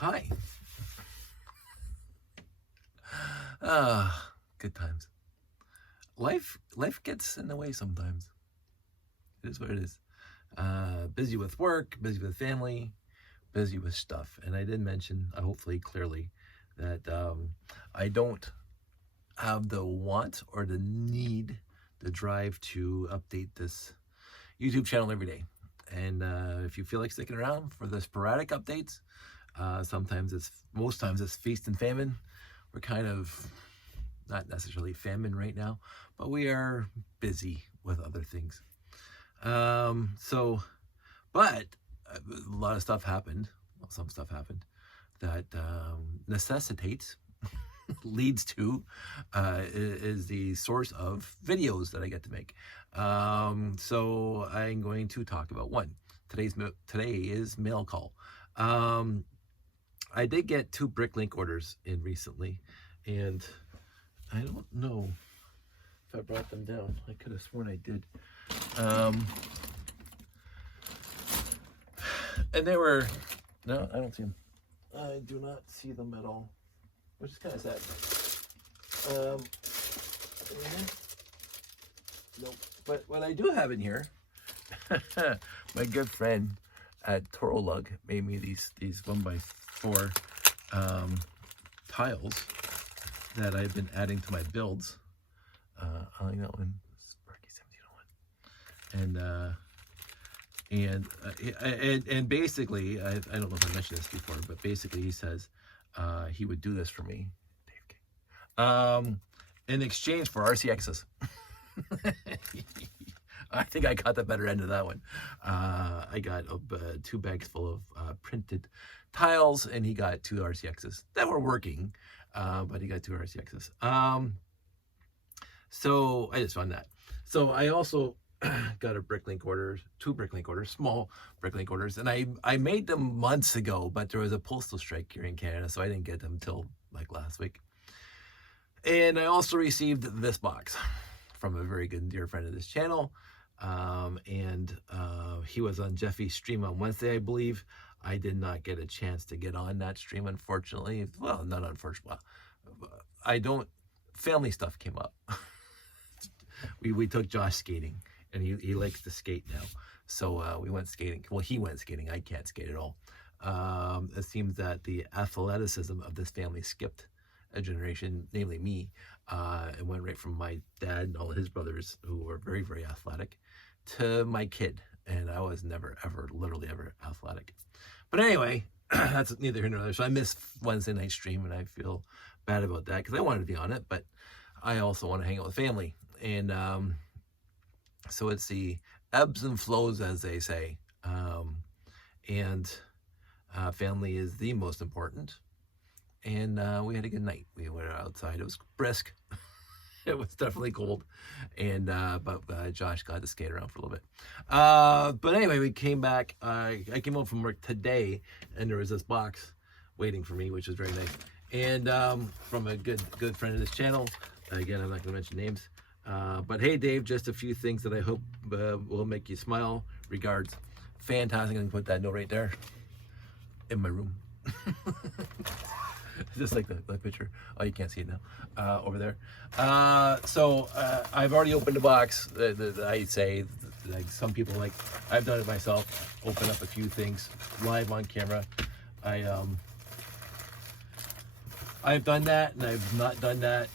Hi. Good times. Life gets in the way sometimes. It is what it is. Busy with work, busy with family, busy with stuff. And I did mention, hopefully clearly, that I don't have the want or the need, the drive to update this YouTube channel every day. And if you feel like sticking around for the sporadic updates, most times it's feast and famine. We're kind of not necessarily famine right now, but we are busy with other things. But a lot of stuff happened. Well, some stuff happened that necessitates, leads to, is the source of videos that I get to make. So I'm going to talk about one. Today is mail call. I did get 2 Bricklink orders in recently, and I don't know if I brought them down. I could have sworn I did. And they were, no, I don't see them. I do not see them at all, which is kind of sad. Nope. But what I do have in here, my good friend at Toro Lug made me these 1x4 tiles that I've been adding to my builds. I like that one, Sparky 1701. And basically, I don't know if I mentioned this before, but basically he says he would do this for me, in exchange for RCXs. I think I got the better end of that one. I got 2 bags full of printed tiles, and he got 2 RCXs that were working, but he got 2 RCXs. So I just found that. So I also got a Bricklink order, 2 Bricklink orders, small Bricklink orders, and I made them months ago, but there was a postal strike here in Canada, so I didn't get them until like last week. And I also received this box from a very good and dear friend of this channel. He was on Jeffy's stream on Wednesday, I believe. I did not get a chance to get on that stream, unfortunately. Well, not unfortunately. Family stuff came up. we took Josh skating, and he likes to skate now. So we went skating. Well, he went skating. I can't skate at all. It seems that the athleticism of this family skipped a generation, namely me. It went right from my dad and all of his brothers, who were very, very athletic, to my kid. And I was never, ever, literally ever athletic. But anyway, that's neither here nor there. So I missed Wednesday night stream, and I feel bad about that because I wanted to be on it, but I also want to hang out with family. And so it's the ebbs and flows, as they say. Family is the most important. And we had a good night. We went outside. It was brisk. It was definitely cold. And but Josh got to skate around for a little bit. But anyway, we came back. I came home from work today, and there was this box waiting for me, which was very nice. And from a good friend of this channel. Again, I'm not going to mention names. But hey, Dave, just a few things that I hope will make you smile. Regards. Fantastic. I'm going to put that note right there in my room. Just like the picture. Oh, you can't see it now. Over there. So I've already opened the box. I say, like some people like, I've done it myself. Open up a few things live on camera. I've done that, and I've not done that.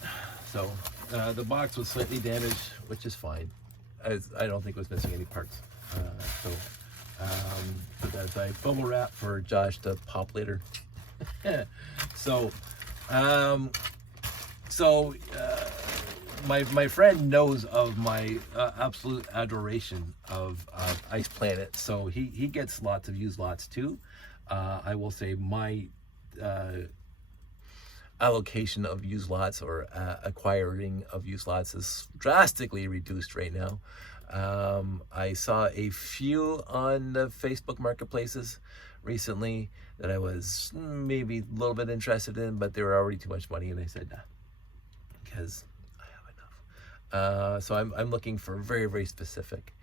So the box was slightly damaged, which is fine. I don't think it was missing any parts. But as I bubble wrap for Josh to pop later. My friend knows of my absolute adoration of Ice Planet, so he gets lots of used lots too. I will say my allocation of used lots, or acquiring of used lots, is drastically reduced right now. I saw a few on the Facebook marketplaces recently that I was maybe a little bit interested in, but they were already too much money, and I said nah, because I have enough. So I'm looking for very, very specific.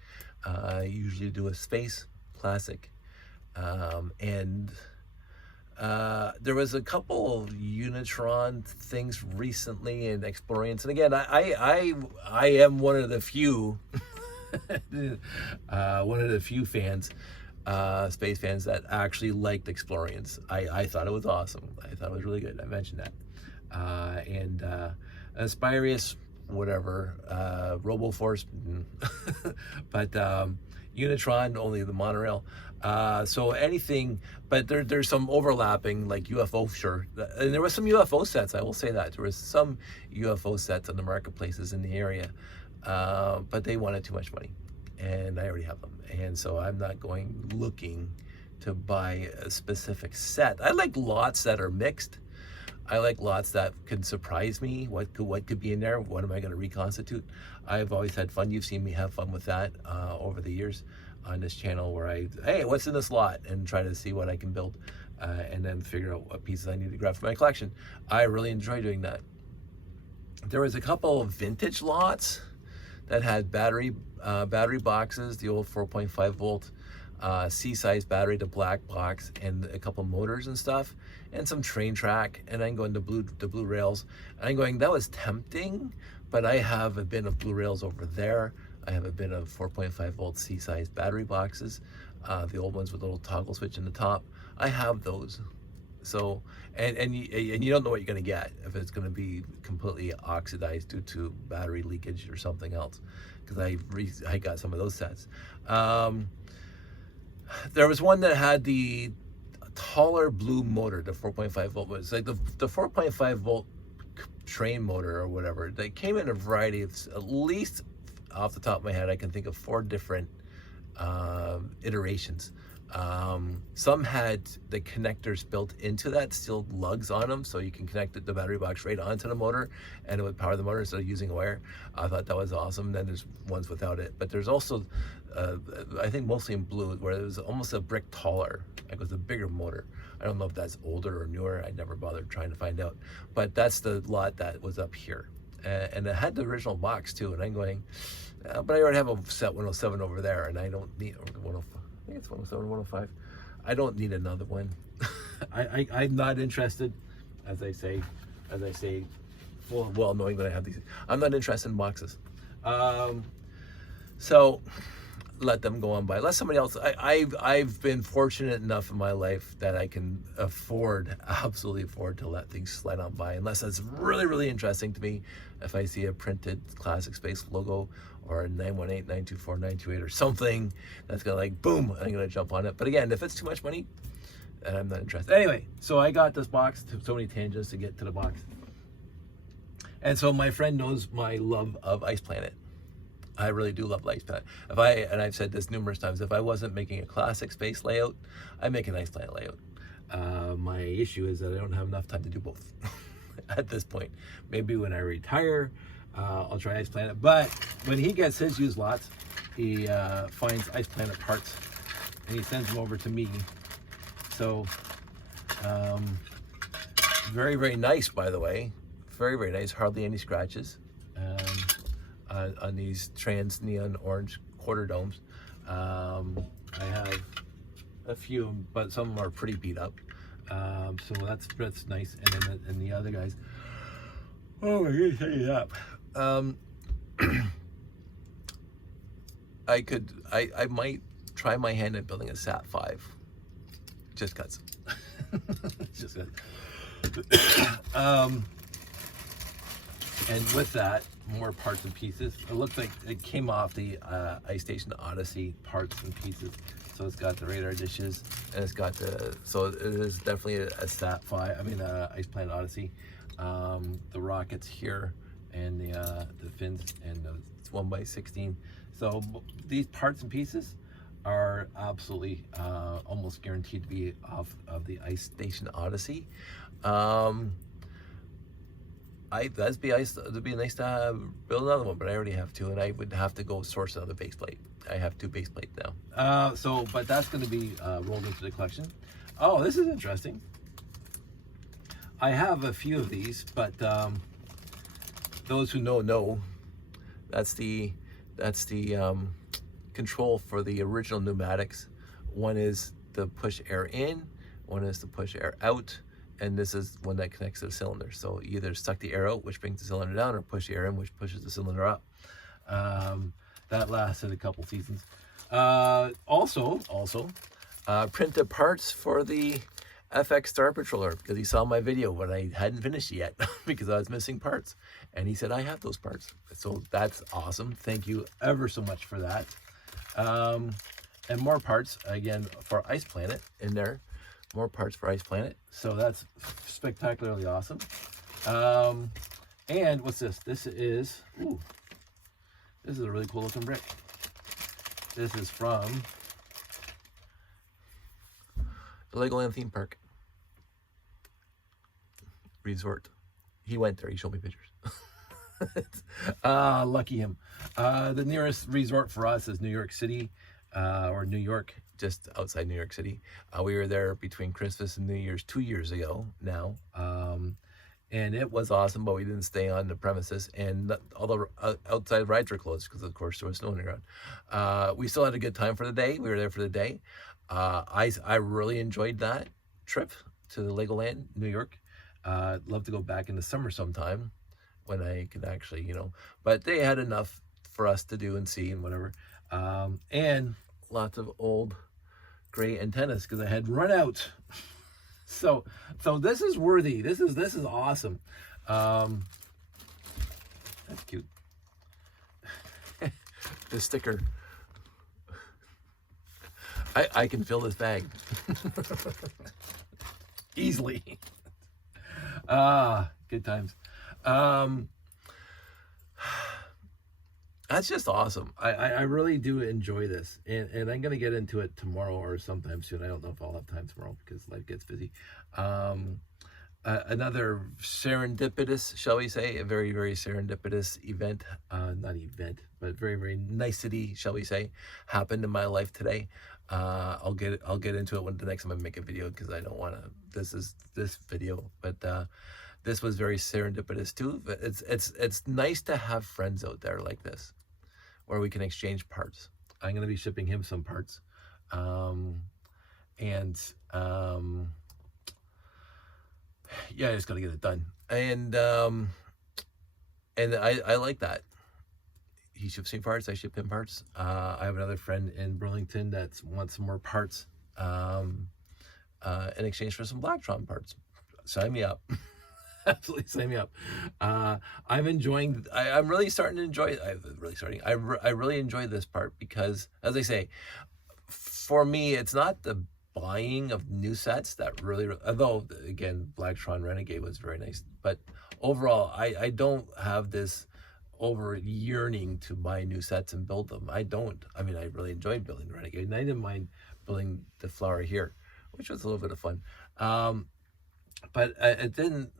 I usually do a space classic, and There was a couple Unitron things recently in Explorians, and again, I am one of the few, fans, space fans that actually liked Explorians. I thought it was awesome. I thought it was really good. I mentioned that, and Aspirius, whatever, RoboForce, but Unitron, only the monorail. So anything, but there's some overlapping, like UFO, sure. And there was some UFO sets, I will say that. There was some UFO sets on the marketplaces in the area, but they wanted too much money, and I already have them. And so I'm not going looking to buy a specific set. I like lots that are mixed. I like lots that can surprise me. What could be in there? What am I going to reconstitute? I've always had fun. You've seen me have fun with that over the years on this channel, where hey, what's in this lot, and try to see what I can build, and then figure out what pieces I need to grab for my collection. I really enjoy doing that. There was a couple of vintage lots that had battery boxes, the old 4.5 volt C-size battery, the black box, and a couple motors and stuff, and some train track, and I'm going to the blue rails. And I'm going, that was tempting, but I have a bin of blue rails over there. I have a bin of 4.5 volt C-size battery boxes, the old ones with a little toggle switch in the top. I have those. So, and you don't know what you're going to get, if it's going to be completely oxidized due to battery leakage or something else, because I got some of those sets. There was one that had the taller blue motor, the 4.5 volt. Was like the 4.5 volt train motor or whatever. They came in a variety of, at least off the top of my head, I can think of 4 different iterations. Some had the connectors built into that, steel lugs on them, so you can connect the battery box right onto the motor, and it would power the motor instead of using a wire. I thought that was awesome. Then there's ones without it, but there's also I think mostly in blue, where it was almost a brick taller, like it was a bigger motor. I don't know if that's older or newer. I never bothered trying to find out, but that's the lot that was up here, and it had the original box too. And I'm going, but I already have a set 107 over there, and I don't need 105. I think it's 107, 105. I don't need another one. I'm not interested, as I say, well knowing that I have these. I'm not interested in boxes. So let them go on by. Let somebody else. I've been fortunate enough in my life that I can absolutely afford to let things slide on by, unless that's really, really interesting to me. If I see a printed Classic Space logo, or a 918, 924, 928 or something, that's gonna, like, boom, I'm gonna jump on it. But again, if it's too much money, then I'm not interested. Anyway, so I got this box, so many tangents to get to the box. And so my friend knows my love of Ice Planet. I really do love Ice Planet. And I've said this numerous times, if I wasn't making a Classic Space layout, I'd make an Ice Planet layout. My issue is that I don't have enough time to do both at this point. Maybe when I retire, I'll try Ice Planet. But when he gets his used lots, he finds Ice Planet parts, and he sends them over to me. So, very, very nice, by the way. Very, very nice. Hardly any scratches on these trans neon orange quarter domes. I have a few, but some of them are pretty beat up. So that's nice. And then the other guys, oh my goodness, hang it up. I might try my hand at building a Sat 5. Just cuts. Just cuts. And with that, more parts and pieces. It looks like it came off the Ice Station Odyssey parts and pieces. So it's got the radar dishes, and it's got so it is definitely a Sat 5. I mean, Ice Planet Odyssey. The rockets here, and the fins, and it's 1x16. So these parts and pieces are absolutely almost guaranteed to be off of the Ice Station Odyssey. It'd be nice to build another one, but I already have 2, and I would have to go source another base plate. I have 2 base plates now. But that's going to be rolled into the collection. Oh, this is interesting. I have a few of these, but those who know. That's the control for the original pneumatics. One is the push air in, one is to push air out, and this is one that connects to the cylinder. So either suck the air out, which brings the cylinder down, or push the air in, which pushes the cylinder up. That lasted a couple seasons. Also, printed parts for the FX Star Patroller, because he saw my video when I hadn't finished it yet because I was missing parts, and he said I have those parts. So that's awesome. Thank you ever so much for that. And more parts again for Ice Planet in there. More parts for Ice Planet. So that's spectacularly awesome. And what's this? This is a really cool looking brick. This is from the Legoland theme park resort. He went there. He showed me pictures. Lucky him. The nearest resort for us is New York City, or New York, just outside New York City. We were there between Christmas and New Year's 2 years ago now. And it was awesome, but we didn't stay on the premises, and all the outside rides were closed because, of course, there was snow on the ground. We still had a good time for the day. We were there for the day. I really enjoyed that trip to the Legoland, New York. I'd love to go back in the summer sometime when I could actually, but they had enough for us to do and see and whatever. And lots of old gray antennas because I had run out. So this is worthy. This is awesome. That's cute. The sticker. I can fill this bag easily. Good times. That's just awesome. I really do enjoy this, and I'm gonna get into it tomorrow or sometime soon. I don't know if I'll have time tomorrow because life gets busy. Another serendipitous, shall we say, a very, very serendipitous event, not event, but very, very nicety, shall we say, happened in my life today. I'll get into it when the next time I make a video, because I don't want to. This is this video, but this was very serendipitous too. But it's nice to have friends out there like this, where we can exchange parts. I'm gonna be shipping him some parts, yeah, I just gotta get it done. And I like that. He ships me parts, I ship him parts. I have another friend in Burlington that wants some more parts in exchange for some Blacktron parts. Sign me up. Absolutely sign me up. I'm enjoying, I'm really starting to enjoy it. I really enjoy this part because, as I say, for me, it's not the buying of new sets that really, although again, Blacktron Renegade was very nice, but overall, I don't have this over yearning to buy new sets and build them. I don't. I mean, I really enjoyed building the Renegade, and I didn't mind building the Flower here, which was a little bit of fun. But it didn't.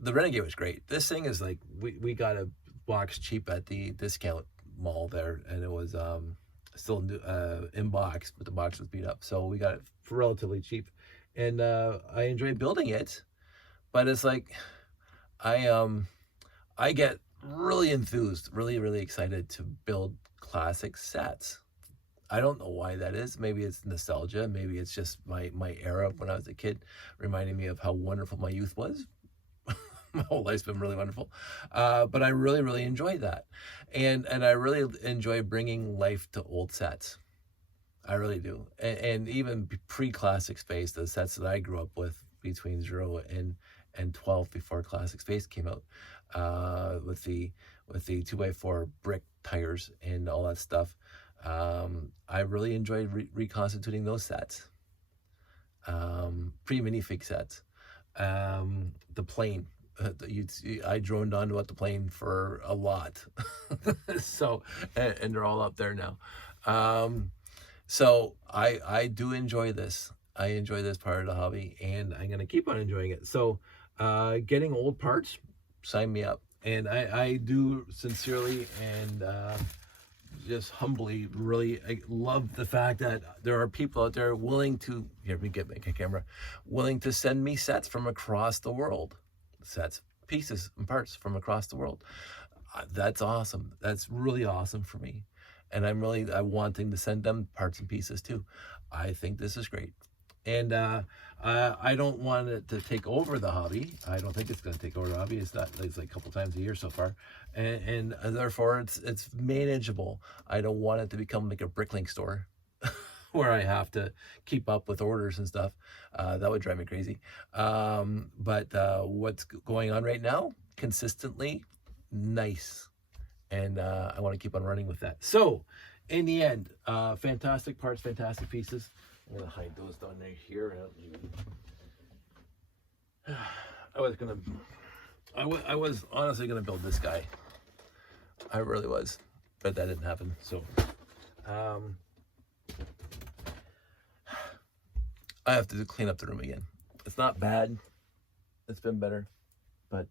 The Renegade was great. This thing is like, we got a box cheap at the discount mall there, and it was still new, in box, but the box was beat up, so we got it for relatively cheap, and I enjoyed building it. But it's like I get really enthused, really excited to build classic sets. I don't know why that is. Maybe it's nostalgia. Maybe it's just my era when I was a kid, reminding me of how wonderful my youth was. My whole life's been really wonderful. But I really enjoy that. And I really enjoy bringing life to old sets. I really do. And even pre-Classic Space, the sets that I grew up with between 0 and 12 before Classic Space came out, with the 2x4 brick tires and all that stuff. I really enjoyed reconstituting those sets. Pre-minifig sets. The plane. I droned onto the plane for a lot. So, and they're all up there now. So I do enjoy this. I enjoy this part of the hobby, and I'm going to keep on enjoying it. So getting old parts, sign me up. And I do sincerely and just humbly I love the fact that there are people out there willing to, here, let me get back a camera, willing to send me sets from across the world. Sets, pieces, and parts from across the world. That's awesome. That's really awesome for me. And I'm wanting to send them parts and pieces too. I think this is great. And I don't want it to take over the hobby. I don't think it's going to take over the hobby. It's not. It's like a couple times a year so far, and therefore it's manageable. I don't want it to become like a Bricklink store, where I have to keep up with orders and stuff. That would drive me crazy. But what's going on right now? Consistently, nice, and I want to keep on running with that. So, in the end, fantastic parts, fantastic pieces. I'm gonna hide those down there here. I was honestly gonna build this guy. I really was, but that didn't happen. So, I have to clean up the room again. It's not bad. It's been better, but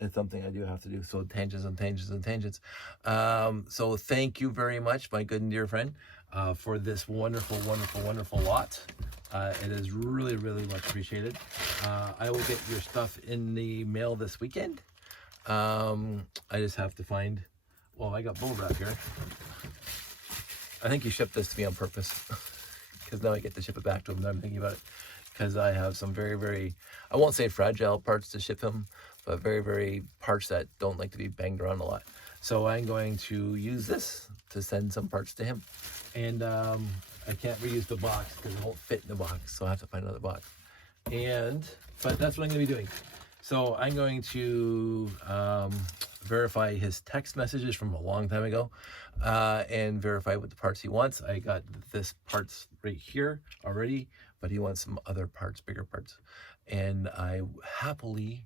it's something I do have to do. So tangents and tangents and tangents. So thank you very much, my good and dear friend, for this wonderful, wonderful, wonderful lot. It is really, really much appreciated. I will get your stuff in the mail this weekend. I just have to find, well, I got bubble wrap here. I think you shipped this to me on purpose because now I get to ship it back to him. Now I'm thinking about it because I have some very, very, I won't say fragile parts to ship him, but very, very parts that don't like to be banged around a lot. So I'm going to use this to send some parts to him. And I can't reuse the box because it won't fit in the box. So I have to find another box. But that's what I'm going to be doing. So I'm going to verify his text messages from a long time ago and verify what the parts he wants. I got this parts right here already, but he wants some other parts, bigger parts. And I happily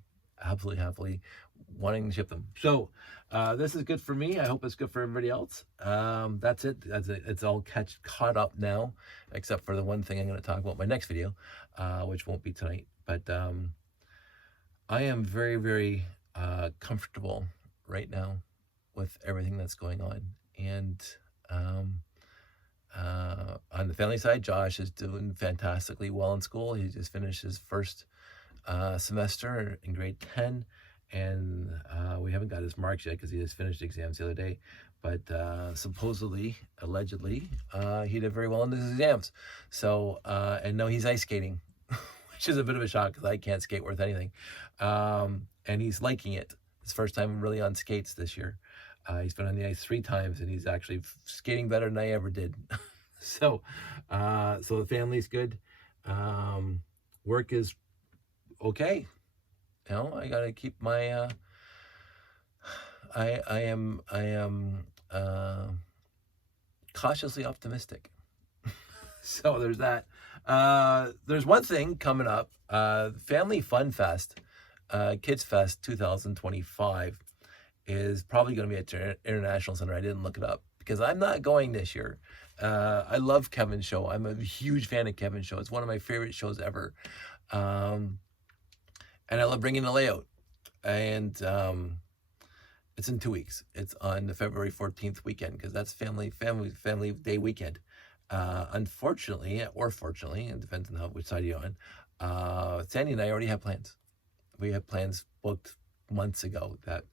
wanting to ship them. So this is good for me. I hope it's good for everybody else. That's it. It's all caught up now, except for the one thing I'm going to talk about in my next video, which won't be tonight. But I am very, very comfortable right now with everything that's going on. And on the family side, Josh is doing fantastically well in school. He just finished his first semester in grade 10, and we haven't got his marks yet because he just finished exams the other day. But supposedly, allegedly, he did very well in his exams. So, and now he's ice skating, which is a bit of a shock because I can't skate worth anything. And he's liking it. His first time really on skates this year. He's been on the ice 3 times, and he's actually skating better than I ever did. So the family's good. Work is okay. You know, I gotta keep my. I am cautiously optimistic. So there's that. There's one thing coming up. Family Fun Fest, Kids Fest 2025 is probably going to be at International Center. I didn't look it up because I'm not going this year. I love Kevin's show. I'm a huge fan of Kevin's show. It's one of my favorite shows ever. And I love bringing the layout. And it's in 2 weeks. It's on the February 14th weekend because that's family day weekend. Unfortunately, or fortunately, it depends on which side you're on, Sandy and I already have plans. We have plans booked months ago. That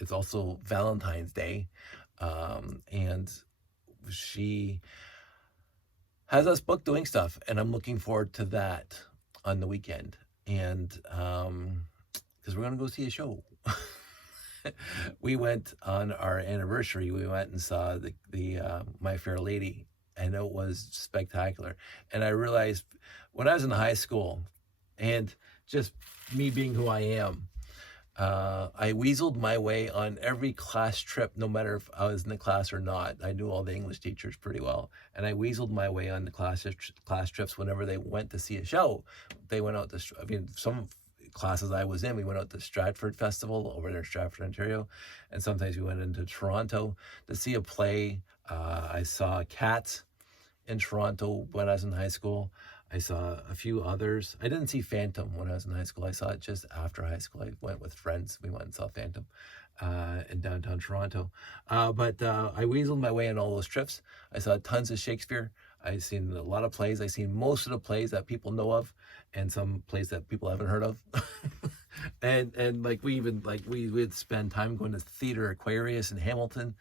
it's also Valentine's Day, and she has us booked doing stuff, and I'm looking forward to that on the weekend. And because we're gonna go see a show. We went on our anniversary. We went and saw the My Fair Lady, and it was spectacular. And I realized when I was in high school, and just me being who I am, I weaseled my way on every class trip, no matter if I was in the class or not. I knew all the English teachers pretty well, and I weaseled my way on the class trips whenever they went to see a show. They went out to, some classes I was in, we went out to Stratford Festival over there in Stratford, Ontario, and sometimes we went into Toronto to see a play. I saw Cats in Toronto when I was in high school. I saw a few others. I didn't see Phantom when I was in high school. I saw it just after high school. I went with friends. We went and saw Phantom in downtown Toronto. But I weaseled my way on all those trips. I saw tons of Shakespeare. I've seen a lot of plays. I've seen most of the plays that people know of, and some plays that people haven't heard of. and like we'd spend time going to Theater Aquarius in Hamilton,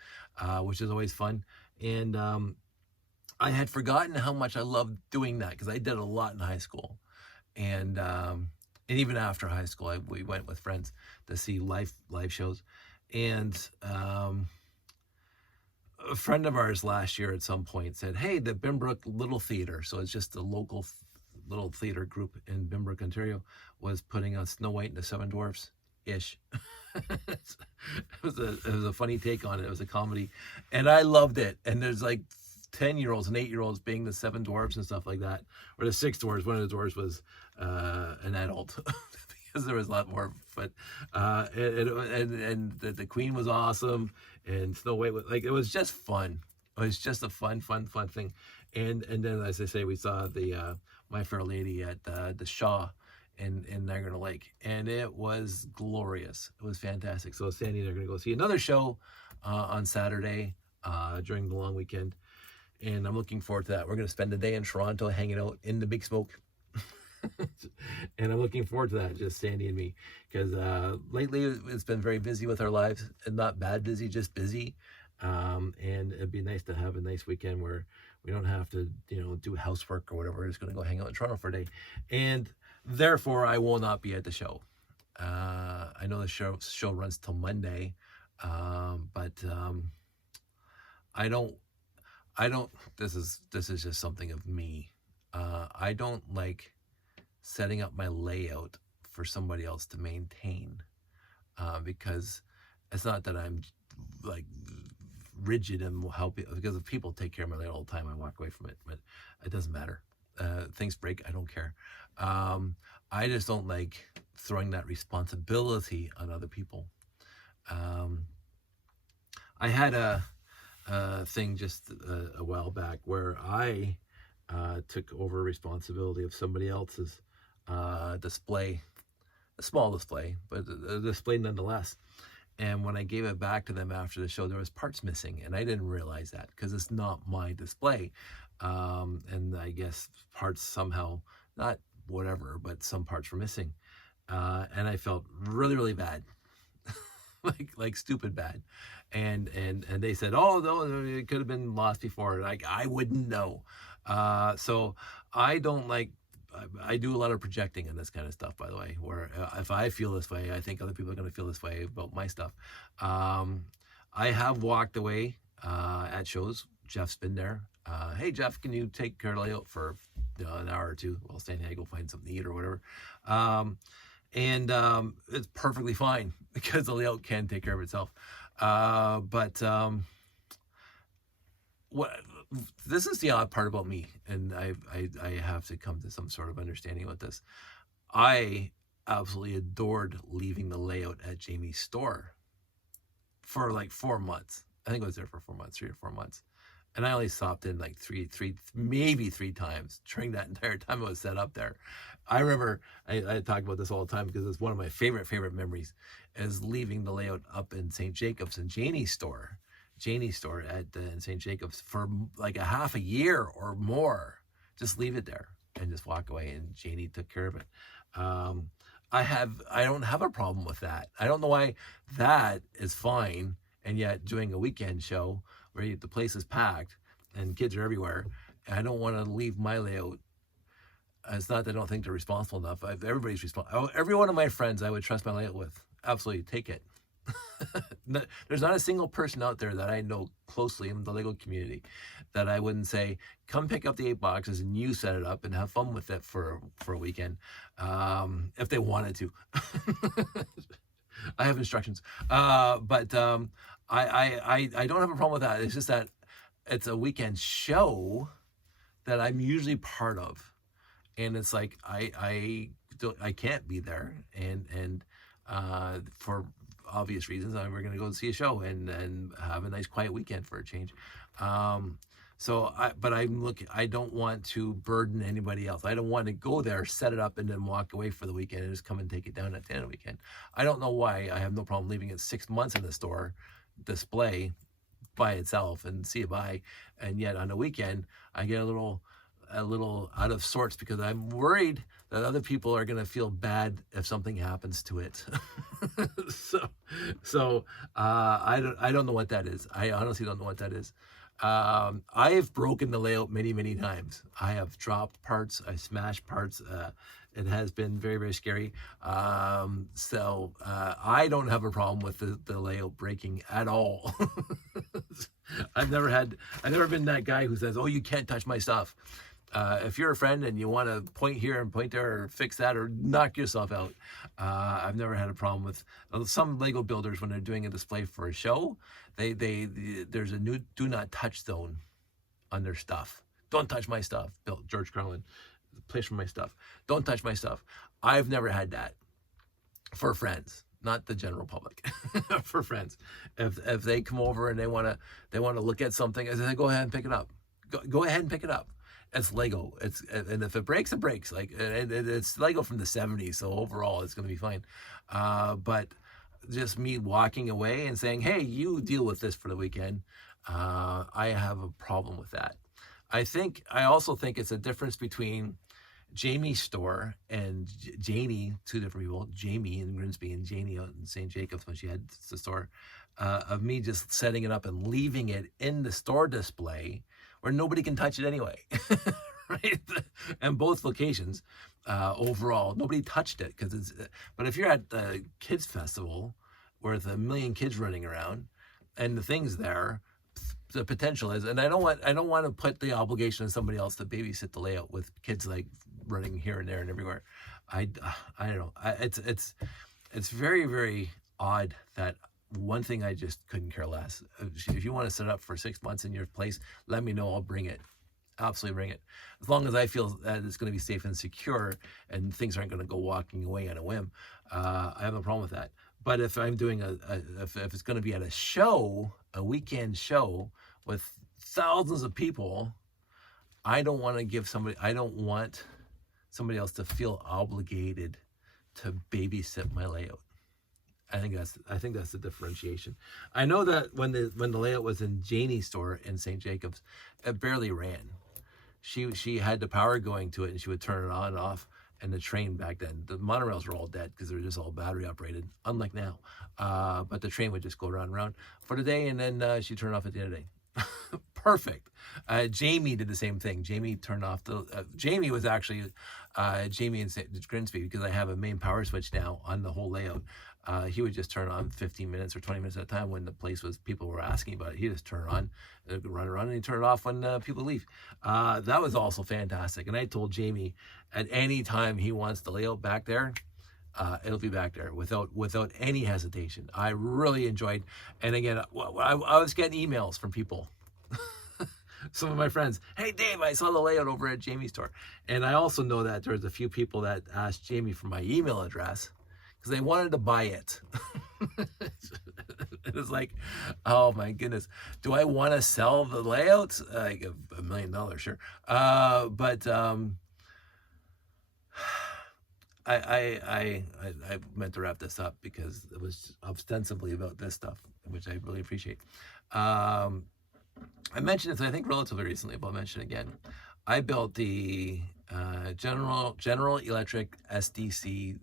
which is always fun. And I had forgotten how much I loved doing that because I did a lot in high school, and even after high school, we went with friends to see live shows, and a friend of ours last year at some point said, "Hey, the Bimbrook Little Theater," so it's just a local little theater group in Bimbrook, Ontario, was putting on Snow White and the Seven Dwarfs ish. it was a funny take on it. It was a comedy, and I loved it. And there's like 10-year-olds and 8-year-olds being the seven dwarfs and stuff like that, or the six dwarfs. One of the dwarfs was an adult. Because there was a lot more, but and the queen was awesome, and Snow White was like, it was just fun. It was just a fun thing, and then, as I say, we saw the My Fair Lady at the Shaw in Niagara Lake, and it was glorious. It was fantastic. So Sandy and I are going to go see another show on Saturday during the long weekend, and I'm looking forward to that. We're going to spend the day in Toronto hanging out in the Big Smoke. And I'm looking forward to that, just Sandy and me, because lately it's been very busy with our lives, and not bad busy, just busy. And it'd be nice to have a nice weekend where we don't have to, do housework or whatever. We're just going to go hang out in Toronto for a day, and therefore I will not be at the show. I know the show runs till Monday, but I don't. This is just something of me. I don't like setting up my layout for somebody else to maintain, because it's not that I'm like rigid and will help you, because if people take care of my layout all the time, I walk away from it, but it doesn't matter. Things break, I don't care. I just don't like throwing that responsibility on other people. I had a thing just a while back where I took over responsibility of somebody else's display, a small display, but a display nonetheless. And when I gave it back to them after the show, there was parts missing, and I didn't realize that because it's not my display. And I guess parts somehow, not whatever, but some parts were missing. And I felt really bad, like stupid bad. And they said, "Oh no, it could have been lost before." Like, I wouldn't know. So I don't like. I do a lot of projecting on this kind of stuff, by the way, where if I feel this way, I think other people are going to feel this way about my stuff. I have walked away at shows. Jeff's been there. Hey, Jeff, can you take care of the layout for an hour or two while Stan and I go find something to eat or whatever? And it's perfectly fine because the layout can take care of itself. But what this is the odd part about me, and I have to come to some sort of understanding with this. I absolutely adored leaving the layout at Jamie's store for like 4 months. I think I was there for 4 months, 3 or 4 months, and I only stopped in like maybe three times during that entire time it was set up there. I remember I talk about this all the time because it's one of my favorite memories, is leaving the layout up in St. Jacobs and Janie's store at St. Jacobs for like a half a year or more. Just leave it there and just walk away, and Janie took care of it. I don't have a problem with that. I don't know why that is fine, and yet doing a weekend show where the place is packed and kids are everywhere, I don't want to leave my layout. It's not that I don't think they're responsible enough. Everybody's responsible. Every one of my friends I would trust my layout with. Absolutely, take it. There's not a single person out there that I know closely in the Lego community that I wouldn't say, come pick up the 8 boxes and you set it up and have fun with it for a weekend, if they wanted to. I have instructions, but I don't have a problem with that. It's just that it's a weekend show that I'm usually part of, and it's like I can't be there, and for obvious reasons, we're going to go see a show and have a nice quiet weekend for a change. But I don't want to burden anybody else. I don't want to go there, set it up, and then walk away for the weekend and just come and take it down at the end of the weekend. I don't know why. I have no problem leaving it 6 months in the store display by itself and see it by, and yet on the weekend I get a little out of sorts because I'm worried that other people are going to feel bad if something happens to it. so I don't know what that is. I honestly don't know what that is. I have broken the layout many, many times. I have dropped parts, I smashed parts. It has been very, very scary. I don't have a problem with the layout breaking at all. I've never been that guy who says, "Oh, you can't touch my stuff." If you're a friend and you want to point here and point there or fix that or knock yourself out, I've never had a problem with some Lego builders when they're doing a display for a show. There's a new do not touch zone on their stuff. Don't touch my stuff. George Carlin, place for my stuff. Don't touch my stuff. I've never had that for friends, not the general public. For friends, if they come over and they want to look at something, I say, go ahead and pick it up. Go ahead and pick it up. It's Lego. And if it breaks, it breaks. Like it's Lego from the 70s, so overall it's going to be fine. But just me walking away and saying, "Hey, you deal with this for the weekend," I have a problem with that. I also think it's a difference between Jamie's store and Janie, two different people, Jamie in Grimsby and Janie out in St. Jacobs when she had the store, of me just setting it up and leaving it in the store display where nobody can touch it anyway, right? And both locations, overall, nobody touched it but if you're at the kids festival with 1 million kids running around and the thing's there, the potential is, and I don't want to put the obligation on somebody else to babysit the layout with kids like running here and there and everywhere. I don't know. It's very, very odd that one thing I just couldn't care less. If you want to set up for 6 months in your place, let me know. I'll bring it. Absolutely bring it. As long as I feel that it's going to be safe and secure and things aren't going to go walking away on a whim, I have no problem with that. But if I'm doing if it's going to be at a show, a weekend show with thousands of people, I don't want somebody else to feel obligated to babysit my layout. I think that's the differentiation. I know that when the layout was in Janie's store in St. Jacobs, it barely ran. She had the power going to it and she would turn it on and off. And the train back then, the monorails were all dead because they were just all battery operated, unlike now. But the train would just go round and round for the day, and then she'd turn it off at the end of the day. Perfect. Jamie did the same thing. Jamie turned off Jamie was actually Jamie in Grimsby, because I have a main power switch now on the whole layout. He would just turn on 15 minutes or 20 minutes at a time when the place people were asking about it. He just turn it on, run around, and he turn it off when people leave. That was also fantastic. And I told Jamie at any time he wants the layout back there, it'll be back there without any hesitation. I really enjoyed. And again, I was getting emails from people. Some of my friends, "Hey Dave, I saw the layout over at Jamie's store." And I also know that there's a few people that asked Jamie for my email address because they wanted to buy it. It was like, oh my goodness, do I want to sell the layout? Like $1 million, sure. But I meant to wrap this up because it was ostensibly about this stuff, which I really appreciate. I mentioned this, I think, relatively recently, but I'll mention it again. I built the General Electric SDC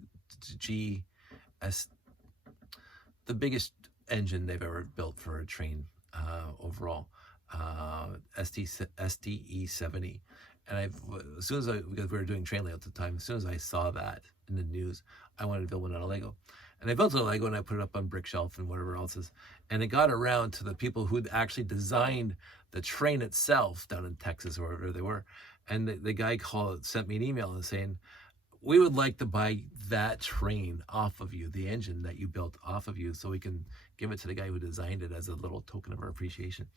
GS, the biggest engine they've ever built for a train overall, SDE 70. And as soon as because we were doing train layout at the time, as soon as I saw that in the news, I wanted to build one out of Lego. And I built it out of Lego and I put it up on brick shelf and whatever else is. And it got around to the people who'd actually designed the train itself down in Texas or wherever they were. And the guy sent me an email and saying, "We would like to buy that train off of you, the engine that you built off of you, so we can give it to the guy who designed it as a little token of our appreciation."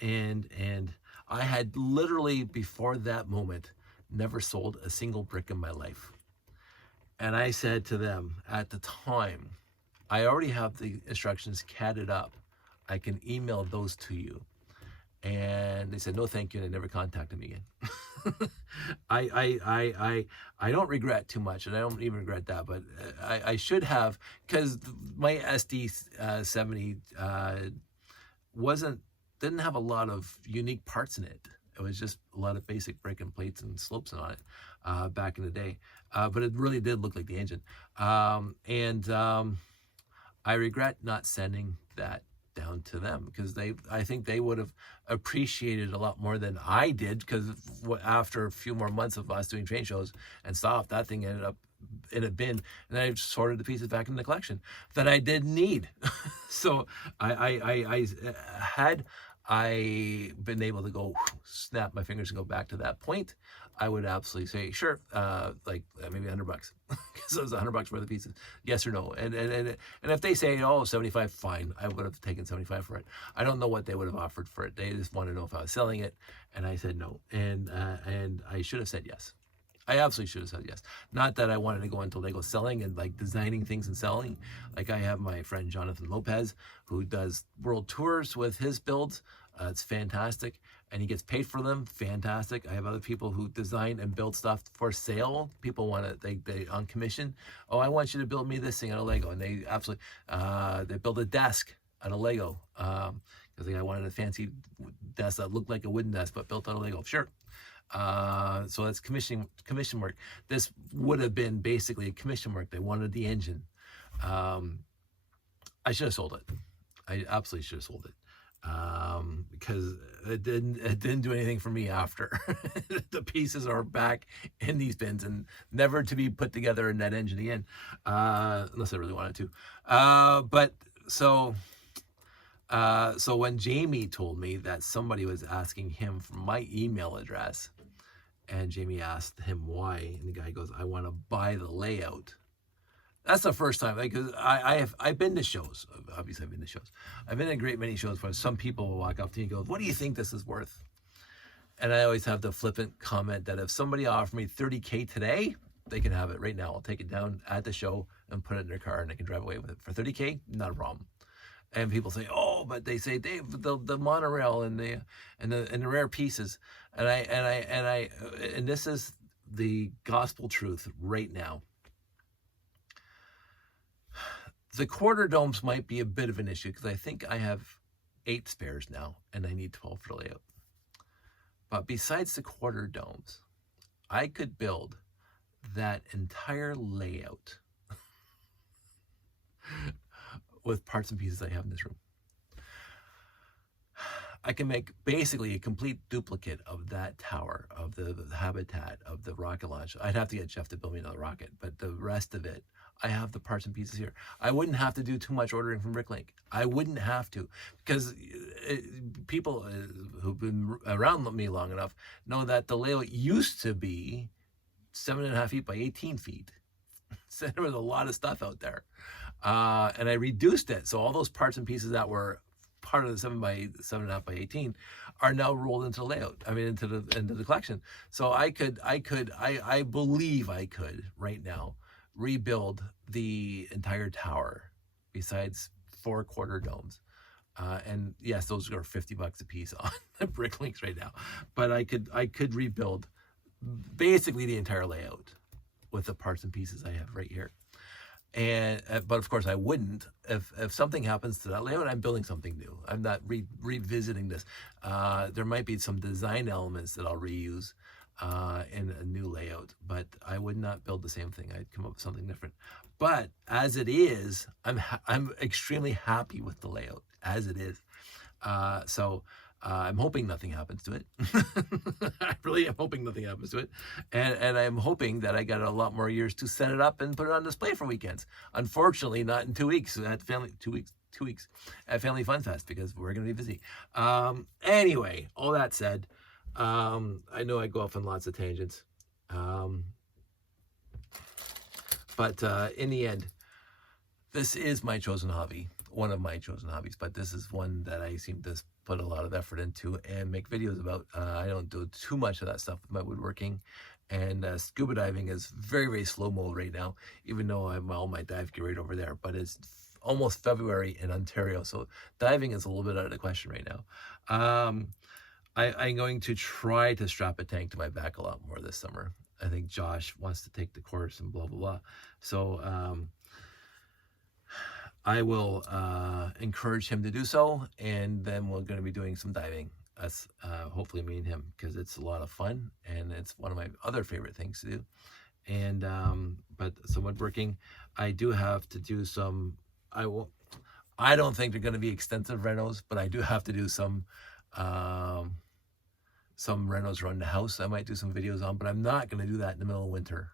And I had literally, before that moment, never sold a single brick in my life. And I said to them at the time, "I already have the instructions catted up. I can email those to you." And they said, "No, thank you," and they never contacted me again. I don't regret too much, and I don't even regret that, but I should have, because my SD 70 didn't have a lot of unique parts in it. It was just a lot of basic brake and plates and slopes on it back in the day. But it really did look like the engine. I regret not sending that down to them, because I think they would have appreciated a lot more than I did, because after a few more months of us doing train shows and stuff, that thing ended up in a bin, and I sorted the pieces back in the collection that I didn't need. So I had I been able to go snap my fingers and go back to that point, I would absolutely say sure, like maybe $100 because it was $100 worth of pieces, yes or no. And if they say, oh, 75, fine, I would have taken 75 for it. I don't know what they would have offered for it. They just want to know if I was selling it, and I said no, and I should have said yes. I absolutely should have said yes. Not that I wanted to go into Lego selling and like designing things and selling. Like, I have my friend Jonathan Lopez, who does world tours with his builds. It's fantastic, and he gets paid for them. Fantastic. I have other people who design and build stuff for sale. People want to, they on commission. Oh, I want you to build me this thing out of Lego, and they absolutely they build a desk out of Lego because I wanted a fancy desk that looked like a wooden desk but built out of Lego. Sure. So that's commission work. This would have been basically commission work. They wanted the engine. I should have sold it. I absolutely should have sold it. Because it didn't do anything for me after. The pieces are back in these bins and never to be put together in that engine again, unless I really wanted to. So when Jamie told me that somebody was asking him for my email address, and Jamie asked him why, and the guy goes, I want to buy the layout. That's the first time, because I've been to shows. Obviously, I've been to shows. I've been to a great many shows where some people will walk up to me and go, what do you think this is worth? And I always have the flippant comment that if somebody offered me $30K today, they can have it right now. I'll take it down at the show and put it in their car, and they can drive away with it. For $30K, not a problem. And people say, oh, but they say, Dave, the monorail and the rare pieces, and this is the gospel truth right now. The quarter domes might be a bit of an issue, because I think I have 8 spares now, and I need 12 for layout. But besides the quarter domes, I could build that entire layout with parts and pieces I have in this room. I can make basically a complete duplicate of that tower, of the habitat, of the rocket launch. I'd have to get Jeff to build me another rocket, but the rest of it, I have the parts and pieces here. I wouldn't have to do too much ordering from Bricklink. I wouldn't have to, because people who've been around me long enough know that the layout used to be 7.5 feet by 18 feet. So there was a lot of stuff out there. And I reduced it. So all those parts and pieces that were part of the 7.5 by 18 are now rolled into the layout. I mean, into the collection. So I believe I could right now rebuild the entire tower besides 4 quarter domes. And yes, those are $50 a piece on the Bricklinks right now. But I could rebuild basically the entire layout with the parts and pieces I have right here. And but of course I wouldn't if something happens to that layout. I'm building something new. I'm not revisiting this. There might be some design elements that I'll reuse in a new layout, but I would not build the same thing. I'd come up with something different. But as it is, I'm extremely happy with the layout as it is. So I'm hoping nothing happens to it. I really am hoping nothing happens to it. And I'm hoping that I got a lot more years to set it up and put it on display for weekends. Unfortunately, not in 2 weeks at Family 2 weeks at Family Fun Fest, because we're going to be busy. Anyway, all that said, I know I go off on lots of tangents. But in the end, this is my chosen hobby, one of my chosen hobbies, but this is one that I seem to put a lot of effort into and make videos about. I don't do too much of that stuff with my woodworking, and scuba diving is very, very slow-mo right now, even though I'm all my dive gear right over there, but it's almost February in Ontario, so diving is a little bit out of the question right now. I'm going to try to strap a tank to my back a lot more this summer. I think Josh wants to take the course and blah, blah, blah. So I will encourage him to do so, and then we're going to be doing some diving. That's hopefully me and him, because it's a lot of fun, and it's one of my other favorite things to do. And but some woodworking, I do have to do some. I don't think they're going to be extensive renos, but I do have to do some renos around the house. I might do some videos on, but I'm not going to do that in the middle of winter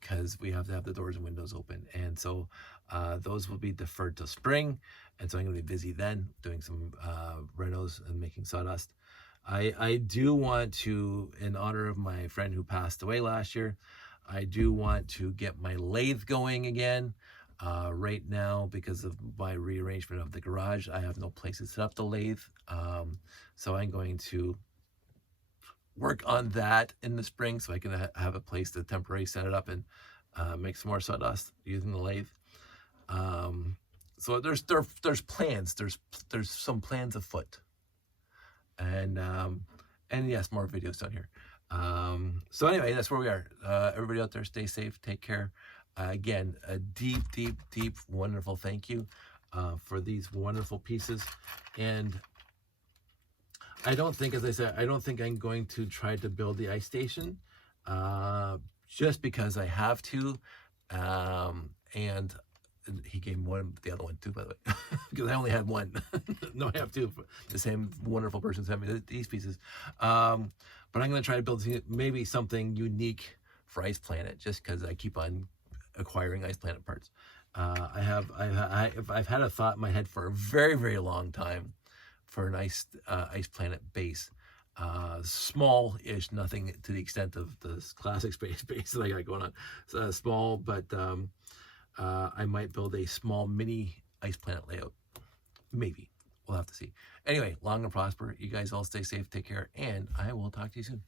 because we have to have the doors and windows open. And so those will be deferred till spring. And so I'm going to be busy then doing some renos and making sawdust. I do want to, in honor of my friend who passed away last year, I do want to get my lathe going again. Right now, because of my rearrangement of the garage, I have no place to set up the lathe. So I'm going to work on that in the spring so I can have a place to temporarily set it up and make some more sawdust using the lathe. So there's plans. There's some plans afoot. And yes, more videos down here. So anyway, that's where we are. Everybody out there, stay safe, take care. Again, a deep, wonderful thank you for these wonderful pieces. And I don't think, as I said, I don't think I'm going to try to build the ice station just because I have to. And he gave me the other one too, by the way, because I only had one. No, I have two. The same wonderful person sent me these pieces. But I'm going to try to build maybe something unique for Ice Planet, just because I keep on acquiring Ice Planet parts. I've had a thought in my head for a very long time for an Ice Planet base. Small-ish, nothing to the extent of the classic space base that I got going on. Small, but I might build a small mini Ice Planet layout. Maybe. We'll have to see. Anyway, long and prosper. You guys all stay safe, take care, and I will talk to you soon.